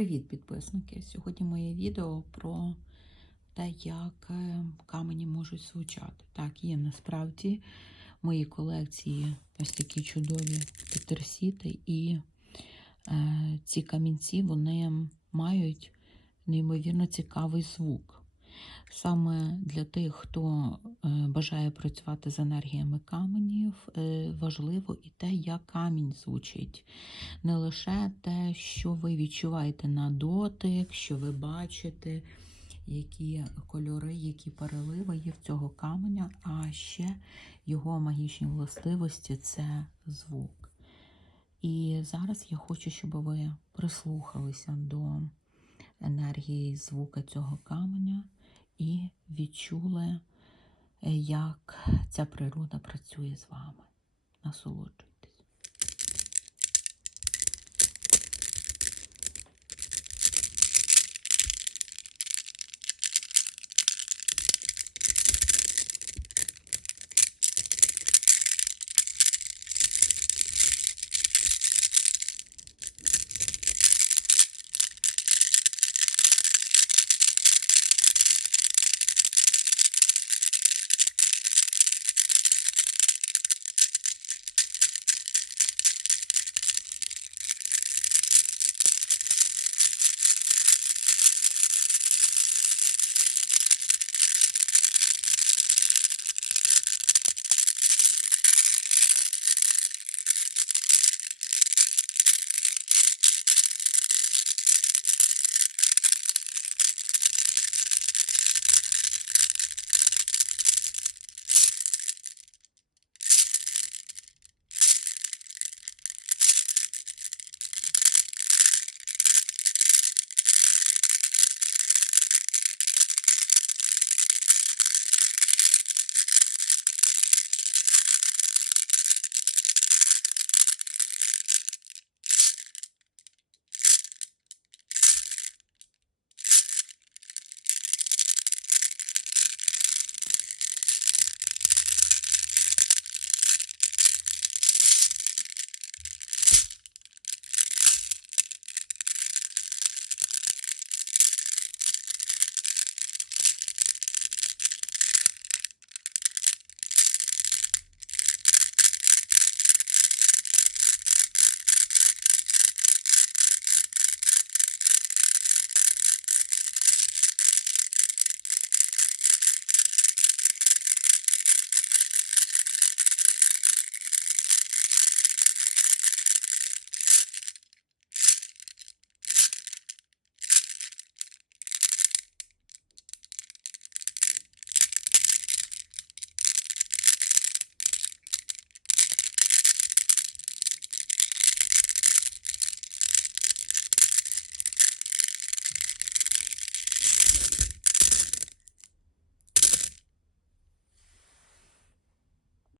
Привіт, підписники! Сьогодні моє відео про те, як камені можуть звучати. Так, є насправді в моїй колекції ось такі чудові петерсіти, і ці камінці, вони мають неймовірно цікавий звук. Саме для тих, хто бажає працювати з енергіями каменів, важливо і те, як камінь звучить. Не лише те, що ви відчуваєте на дотик, що ви бачите, які кольори, які переливи є в цього каменя, а ще його магічні властивості – це звук. І зараз я хочу, щоб ви прислухалися до енергії звука цього каменя і відчули, як ця природа працює з вами. Насолоджуйтесь.